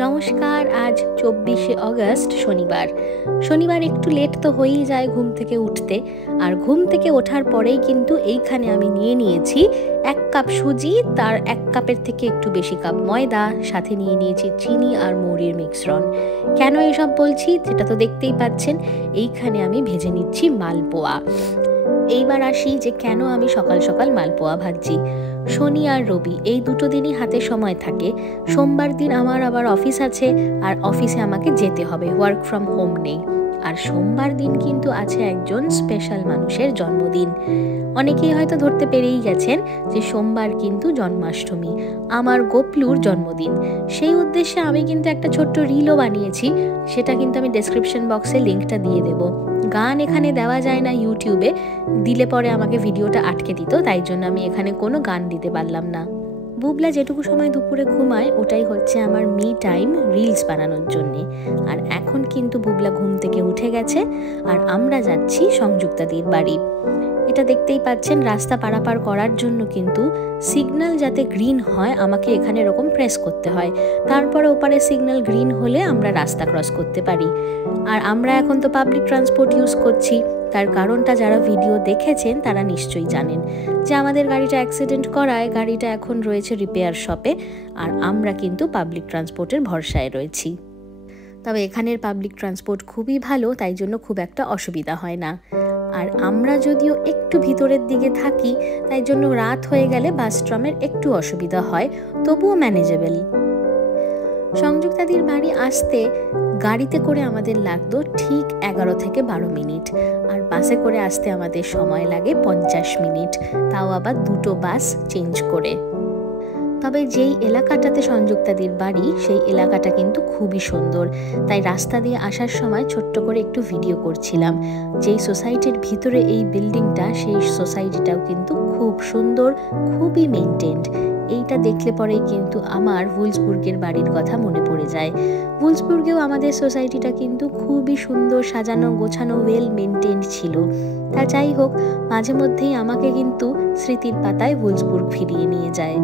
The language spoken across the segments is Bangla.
নমস্কার। আজ 24শে অগস্ট শনিবার। শনিবার একটু লেট তো হয়েই যায় ঘুম থেকে উঠতে, আর ঘুম থেকে ওঠার পরেই কিন্তু এইখানে আমি নিয়ে নিয়েছি 1 কাপ সুজি, তার 1 কাপের থেকে একটু বেশি কাপ ময়দা, সাথে নিয়ে নিয়েছি চিনি আর মৌরির মিশ্রণ। কেন এসব বলছি সেটা তো দেখতেই পাচ্ছেন। এইখানে আমি ভেজে নিচ্ছি মালপোয়া। এইবার আসি যে কেন আমি সকাল সকাল মালপোয়া ভাজছি। শনি আর রবি এই দুটো দিনই হাতে সময় থাকে। সোমবার দিন আমার আবার অফিস আছে, আর অফিসে আমাকে যেতে হবে, ওয়ার্ক ফ্রম হোম নেই। আর সোমবার দিন কিন্তু আছে একজন স্পেশাল মানুষের জন্মদিন। অনেকেই হয়তো ধরতে পেরেই গেছেন যে সোমবার কিন্তু জন্মাষ্টমী, আমার গোপলুর জন্মদিন। সেই উদ্দেশ্যে আমি কিন্তু একটা ছোট্ট রিলও বানিয়েছি, সেটা কিন্তু আমি ডেসক্রিপশন বক্সে লিঙ্কটা দিয়ে দেবো। গান এখানে দেওয়া যায় না ইউটিউবে, দিলে পরে আমাকে ভিডিওটা আটকে দিত, তাই জন্য আমি এখানে কোনো গান দিতে পারলাম না। বুবলা যেটুকু সময় দুপুরে ঘুমায় ওটাই হচ্ছে আমার মি টাইম রিলস বানানোর জন্যে। আর এখন কিন্তু বুবলা ঘুম থেকে উঠে গেছে, আর আমরা যাচ্ছি সংযুক্তাদির বাড়ি। এটা দেখতেই পাচ্ছেন, রাস্তা পারাপার করার জন্য কিন্তু সিগন্যাল যাতে গ্রিন হয় আমাকে এখানে এরকম প্রেস করতে হয়, তারপরে ওপারে সিগন্যাল গ্রিন হলে আমরা রাস্তা ক্রস করতে পারি। আর আমরা এখন তো পাবলিক ট্রান্সপোর্ট ইউজ করছি, তার কারণটা যারা ভিডিও দেখেছেন তারা নিশ্চয়ই জানেন যে আমাদের গাড়িটা অ্যাক্সিডেন্ট করায় গাড়িটা এখন রয়েছে রিপেয়ার শপে, আর আমরা কিন্তু পাবলিক ট্রান্সপোর্টের ভরসায় রয়েছি। তবে এখানের পাবলিক ট্রান্সপোর্ট খুবই ভালো, তাই জন্য খুব একটা অসুবিধা হয় না। আর আমরা যদিও একটু ভিতরের দিকে থাকি, তাই জন্য রাত হয়ে গেলে বাস ট্রামের একটু অসুবিধা হয়, তবুও ম্যানেজেবল। সংযুক্তাদির বাড়ি আসতে গাড়িতে করে আমাদের লাগতো ঠিক 11 থেকে 12 মিনিট, আর বাসে করে আসতে আমাদের সময় লাগে 50 মিনিট, তাও আবার দুটো বাস চেঞ্জ করে। তবে যেই এলাকাটাতে সংযুক্তাদির বাড়ি সেই এলাকাটা কিন্তু খুবই সুন্দর, তাই রাস্তা দিয়ে আসার সময় ছোট্ট করে একটু ভিডিও করছিলাম। যেই সোসাইটির ভিতরে এই বিল্ডিংটা, সেই সোসাইটিটাও কিন্তু খুব সুন্দর, খুবই মেনটেন্ড। এইটা দেখলে পরেই কিন্তু আমার ভুলসবুর্গের বাড়ির কথা মনে পড়ে যায়। ভুলসবুর্গেও আমাদের সোসাইটিটা কিন্তু খুবই সুন্দর, সাজানো গোছানো, ওয়েল মেনটেন্ড ছিল। তা যাই হোক, মাঝে মধ্যেই আমাকে কিন্তু স্মৃতির পাতায় ভুলসবুর্গ ফিরিয়ে নিয়ে যায়।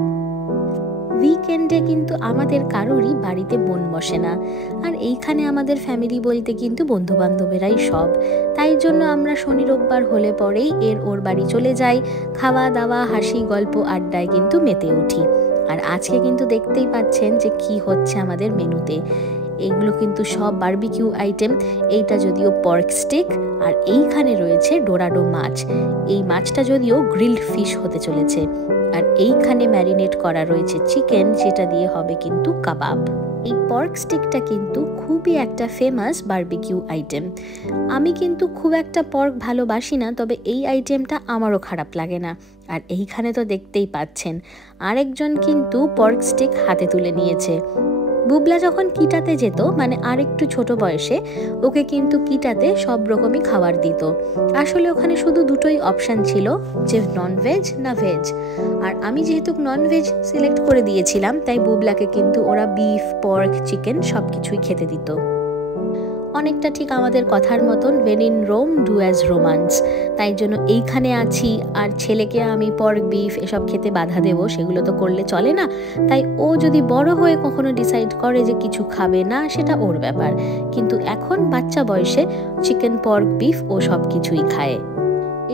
উইকেন্ডে কিন্তু আমাদের কারোরই বাড়িতে মন বসে না, আর এইখানে আমাদের ফ্যামিলি বলতে কিন্তু বন্ধু বান্ধবেরাই সব। তাই জন্য আমরা শনি রোববার হলে পরেই ওর বাড়ি চলে যাই, খাওয়া দাওয়া হাসি গল্প আড্ডায় কিন্তু মেতে উঠি। আর আজকে কিন্তু দেখতেই পাচ্ছেন যে কি হচ্ছে আমাদের মেনুতে। এইগুলো কিন্তু সব বারবিকিউ আইটেম। এইটা যদিও পর্ক স্টিক, আর এইখানে রয়েছে ডোরাডো মাছ। এই মাছটা যদিও গ্রিলড ফিশ হতে চলেছে। আর এইখানে ম্যারিনেট করা রয়েছে চিকেন, যেটা দিয়ে হবে কিন্তু কাবাব। এই পর্ক স্টিকটা কিন্তু খুবই একটা ফেমাস বারবিকিউ আইটেম। আমি কিন্তু খুব একটা পর্ক ভালোবাসি না, তবে এই আইটেমটা আমারও খারাপ লাগে না। আর এইখানে তো দেখতেই পাচ্ছেন আরেকজন কিন্তু পর্ক স্টিক হাতে তুলে নিয়েছে। বুবলা যখন কিটাতে যেত, মানে আর একটু ছোট বয়সে, ওকে কিন্তু কিটাতে সব রকমই খাবার দিত। আসলে ওখানে শুধু দুটোই অপশান ছিল, যে ননভেজ না ভেজ। আর আমি যেহেতু ননভেজ সিলেক্ট করে দিয়েছিলাম, তাই বুবলাকে কিন্তু ওরা বিফ, পর্ক, চিকেন সব কিছুই খেতে দিত। অনেকটা ঠিক আমাদের কথার মতন, when in Rome do as Romans. তাই জন্য এইখানে আছি, আর ছেলেকে আমি পর্ক বিফ এসব খেতে বাধা দেবো সেগুলো তো করলে চলে না। তাই ও যদি বড় হয়ে কখনো ডিসাইড করে যে কিছু খাবে না, সেটা ওর ব্যাপার। কিন্তু এখন বাচ্চা বয়সে চিকেন, পর্ক, বিফ ও সব কিছুই খায়।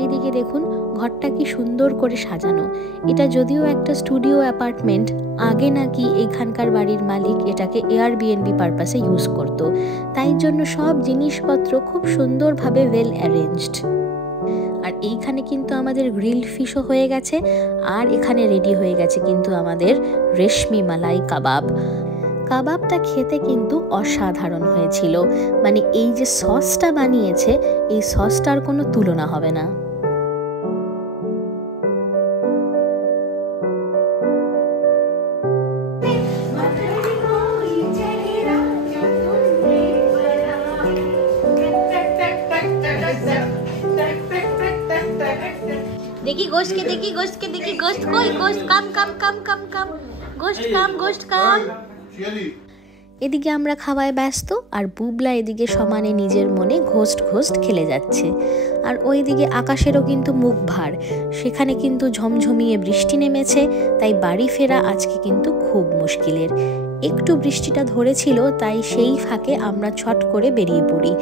এইদিকে দেখুন ঘরটা কি সুন্দর করে সাজানো। এটা যদিও একটা স্টুডিও অ্যাপার্টমেন্ট, আগে নাকি এইখানকার বাড়ির মালিক এটাকে এয়ারবিএনবি পারপাসে ইউজ করত, তাই জন্য সব জিনিসপত্র খুব সুন্দরভাবে ওয়েল অ্যারেঞ্জড। আর এইখানে কিন্তু আমাদের গ্রিলড ফিশও হয়ে গেছে, আর এখানে রেডি হয়ে গেছে কিন্তু আমাদের রেশমি মালাই কাবাব। কাবাবটা খেতে কিন্তু অসাধারণ হয়েছিল, মানে এই যে সসটা বানিয়েছে, এই সসটার কোনো তুলনা হবে না। देखी गोश्त के देखी गोश्त के देखी गोश्त कोई गोश्त कम कम कम कम कम गोश्त कम। এদিকে আমরা খাওয়ায় ব্যস্ত, আর বুবলা এদিকে সমানে নিজের মনে ঘোস্ট খেলে যাচ্ছে। আর ওইদিকে আকাশেরও কিন্তু মুখ ভার, সেখানে কিন্তু ঝমঝমিয়ে বৃষ্টি নেমেছে, তাই বাড়ি ফেরা আজকে কিন্তু খুব মুশকিলের। একটু বৃষ্টিটা ধরেছিল, তাই সেই ফাঁকে আমরা ছট করে বেরিয়ে পড়ি।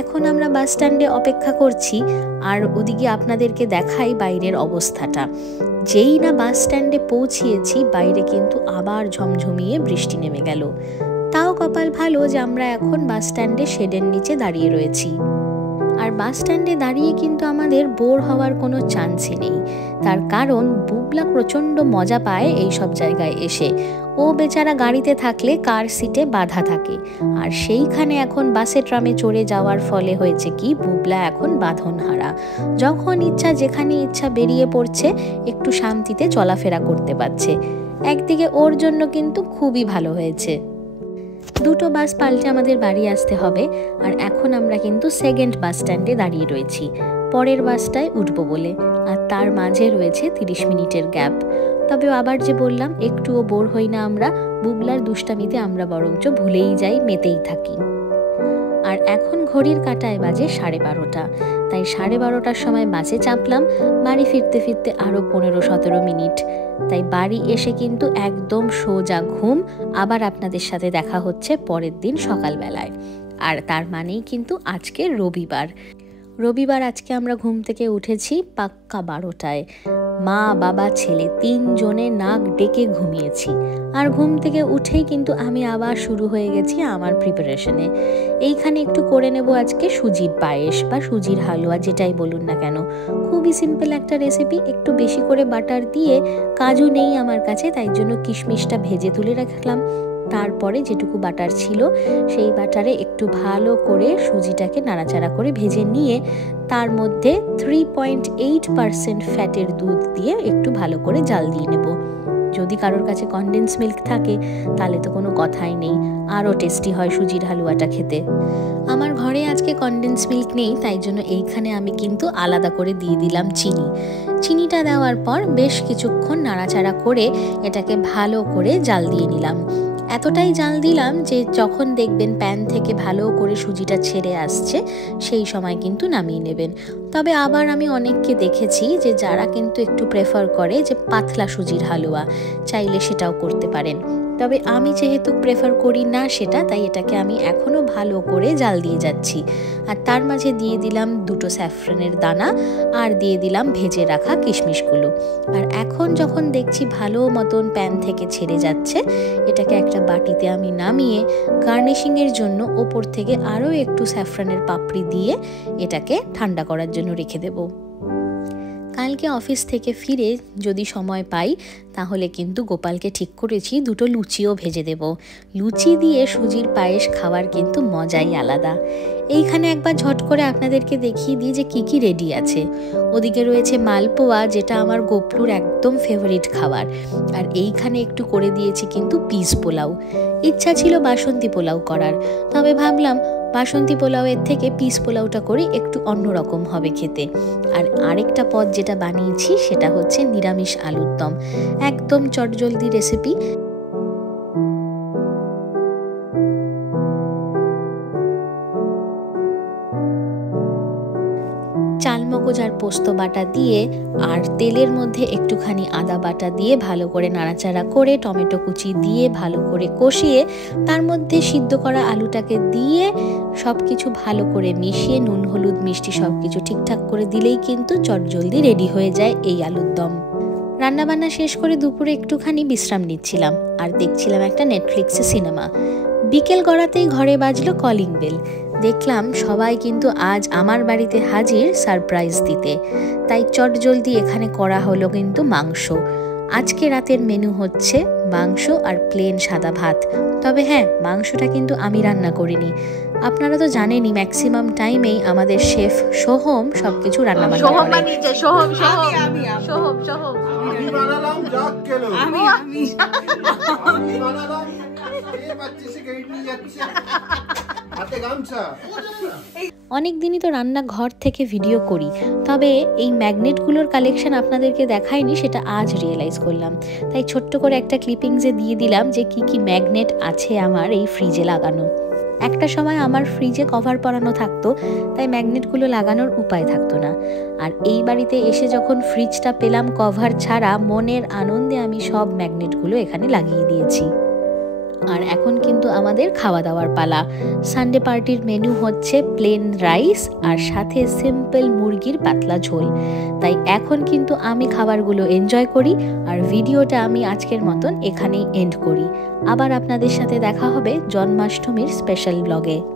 এখন আমরা বাস স্ট্যান্ডে অপেক্ষা করছি, আর ওদিকে আপনাদেরকে দেখাই বাইরের অবস্থাটা। যেই না বাস স্ট্যান্ডে পৌঁছিয়েছি, বাইরে কিন্তু আবার ঝমঝমিয়ে বৃষ্টি নেমে গেল। তাও কপাল ভালো যে আমরা এখন বাস স্ট্যান্ডে শেডের নিচে দাঁড়িয়ে রয়েছি। আর বাস স্ট্যান্ডে দাঁড়িয়ে কিন্তু আমাদের বোর হওয়ার কোনো চান্সই নেই, তার কারণ বুবলা প্রচণ্ড মজা পায় এই সব জায়গায় এসে। ও বেচারা গাড়িতে থাকলে কার সিটে বাঁধা থাকে, আর সেইখানে এখন বাসে ট্রামে চড়ে যাওয়ার ফলে হয়েছে কি, বুবলা এখন বাঁধনহারা। যখন ইচ্ছা যেখানে ইচ্ছা বেরিয়ে পড়ছে, একটু শান্তিতে চলাফেরা করতে পারছে। একদিকে ওর জন্য কিন্তু খুবই ভালো হয়েছে। দুটো বাস পাল্টে আমাদের বাড়ি আসতে হবে, আর এখন আমরা কিন্তু সেকেন্ড বাস স্ট্যান্ডে দাঁড়িয়ে রয়েছি পরের বাসটায় উঠবো বলে, আর তার মাঝে রয়েছে 30 মিনিটের গ্যাপ। তবে আবার যে বললাম, একটুও বোর হই না আমরা, বুবলার দুষ্টামিতে আমরা বরঞ্চ ভুলেই যাই, মেতেই থাকি। আর এখন ঘড়ির কাঁটায় বাজে 12:30, তাই 12:30টার সময় বাসে চাপলাম। বাড়ি ফিরতে ফিরতে আরও 15-17 মিনিট, তাই বাড়ি এসে কিন্তু একদম সোজা ঘুম। আবার আপনাদের সাথে দেখা হচ্ছে পরের দিন সকালবেলায়, আর তার মানেই কিন্তু আজকে রবিবার। আজকে আমরা ঘুম থেকে উঠেছি পাক্কা 12টায়। মা বাবা ছেলে 3 জনে নাক ডেকে ঘুমিয়েছি, আর ঘুম থেকে উঠেই কিন্তু আমি আবার শুরু হয়ে গেছি আমার প্রিপারেশনে। এইখানে একটু করে নেব আজকে সুজির পায়েস বা সুজির হালুয়া, যেটাই বলুন না কেন। খুবই সিম্পল একটা রেসিপি। একটু বেশি করে বাটার দিয়ে, কাজু নেই আমার কাছে, তাই জন্য কিশমিশটা ভেজে তুলে রাখলাম। তারপরে যেটুকু বাটার ছিল, সেই বাটারে একটু ভালো করে সুজিটাকে নাড়াচাড়া করে ভেজে নিয়ে, তার মধ্যে 3.8% ফ্যাটের দুধ দিয়ে একটু ভালো করে জাল দিয়ে নেব। যদি কারোর কাছে কনডেন্স মিল্ক থাকে তাহলে তো কোনো কথাই নেই, আরও টেস্টি হয় সুজির হালুয়াটা খেতে। আমার ঘরে আজকে কনডেন্স মিল্ক নেই, তাই জন্য এইখানে আমি কিন্তু আলাদা করে দিয়ে দিলাম চিনিটা দেওয়ার পর বেশ কিছুক্ষণ নাড়াচাড়া করে এটাকে ভালো করে জাল দিয়ে নিলাম। এতটাই জাল দিলাম যে যখন দেখবেন প্যান থেকে ভালো করে সুজিটা ছেড়ে আসছে, সেই সময় কিন্তু নামিয়ে নেবেন। তবে আবার আমি অনেককে দেখেছি যে যারা কিন্তু একটু প্রেফার করে যে পাতলা সুজির হালুয়া, চাইলে সেটাও করতে পারেন। তবে আমি যেহেতু প্রেফার করি না সেটা, তাই এটাকে আমি এখনও ভালো করে জাল দিয়ে যাচ্ছি। আর তার মাঝে দিয়ে দিলাম 2টো স্যাফরনের দানা, আর দিয়ে দিলাম ভেজে রাখা কিশমিশগুলো। আর এখন যখন দেখছি ভালো মতন প্যান থেকে ছেড়ে যাচ্ছে, এটাকে একটা বাটিতে আমি নামিয়ে গার্নিশিংয়ের জন্য ওপর থেকে আরও একটু স্যাফরনের পাপড়ি দিয়ে এটাকে ঠান্ডা করার জন্য রেখে দেবো। কালকে অফিস থেকে ফিরে যদি সময় পাই, তাহলে কিন্তু গোপালকে ঠিক করেছি 2টো লুচিও ভেজে দেব। লুচি দিয়ে সুজির পায়েস খাওয়ার কিন্তু মজাই আলাদা। এইখানে একবার ঝট করে আপনাদেরকে দেখিয়ে দিই যে কি রেডি আছে। ওদিকে রয়েছে মালপোয়া, যেটা আমার গোপলুর একদম ফেভারিট খাবার। আর এইখানে একটু করে দিয়েছি কিন্তু পিস পোলাও। ইচ্ছা ছিল বাসন্তী পোলাও করার, তবে ভাবলাম বাসন্তী পোলাওয়ের থেকে পিস পোলাওটা করে একটু অন্যরকম হবে খেতে। আর আরেকটা পদ যেটা বানিয়েছি সেটা হচ্ছে নিরামিষ আলুর দম, একদম চটজলদি রেসিপি। চালমগজ আর পোস্ত বাটা দিয়ে, আর তেলের মধ্যে একটুখানি আদা বাটা দিয়ে ভালো করে নাড়াচাড়া করে, টমেটো কুচি দিয়ে ভালো করে কষিয়ে, তার মধ্যে সিদ্ধ করা আলুটাকে দিয়ে সব কিছু ভালো করে মিশিয়ে, নুন হলুদ মিষ্টি সব কিছু ঠিকঠাক করে দিলেই কিন্তু চটজলদি রেডি হয়ে যায় এই আলুর দম। রান্নাবান্না শেষ করে দুপুরে একটুখানি বিশ্রাম নিচ্ছিলাম, আর দেখছিলাম একটা নেটফ্লিক্সে সিনেমা। বিকেল গড়াতেই ঘরে বাজলো কলিং বেল। দেখলাম সবাই কিন্তু আজ আমার বাড়িতে হাজির সারপ্রাইজ দিতে, তাই চটজলদি এখানে করা হলো কিন্তু মাংস। আজকে রাতের মেনু হচ্ছে মাংস আর প্লেন সাদা ভাত। তবে হ্যাঁ, মাংসটা কিন্তু আমি রান্না করিনি। আপনারা তো জানেনই ম্যাক্সিমাম টাইমেই আমাদের শেফ সোহম সবকিছু রান্না বান্না করে। অনেক দিনই তো রান্নাঘর থেকে ভিডিও করি, তবে এই ম্যাগনেটগুলোর কালেকশন আপনাদেরকে দেখাইনি, সেটা আজ রিয়েলাইজ করলাম। তাই ছোট্ট করে একটা ক্লিপিংসে দিয়ে দিলাম যে কি ম্যাগনেট আছে আমার এই ফ্রিজে লাগানো। একটা সময় আমার ফ্রিজে কভার পরানো থাকতো, তাই ম্যাগনেটগুলো লাগানোর উপায় থাকতো না। আর এই বাড়িতে এসে যখন ফ্রিজটা পেলাম কভার ছাড়া, মনের আনন্দে আমি সব ম্যাগনেটগুলো এখানে লাগিয়ে দিয়েছি। আর এখন কিন্তু আমাদের খাওয়া দাওয়ার পালা। সানডে পার্টির মেনু হচ্ছে প্লেন রাইস আর সাথে সিম্পল মুরগির পাতলা ঝোল। তাই এখন কিন্তু আমি খাবারগুলো এনজয় করি আর ভিডিওটা আমি আজকের মতন এখানেই এন্ড করি। আবার আপনাদের সাথে দেখা হবে জন্মাষ্টমীর স্পেশাল ব্লগে।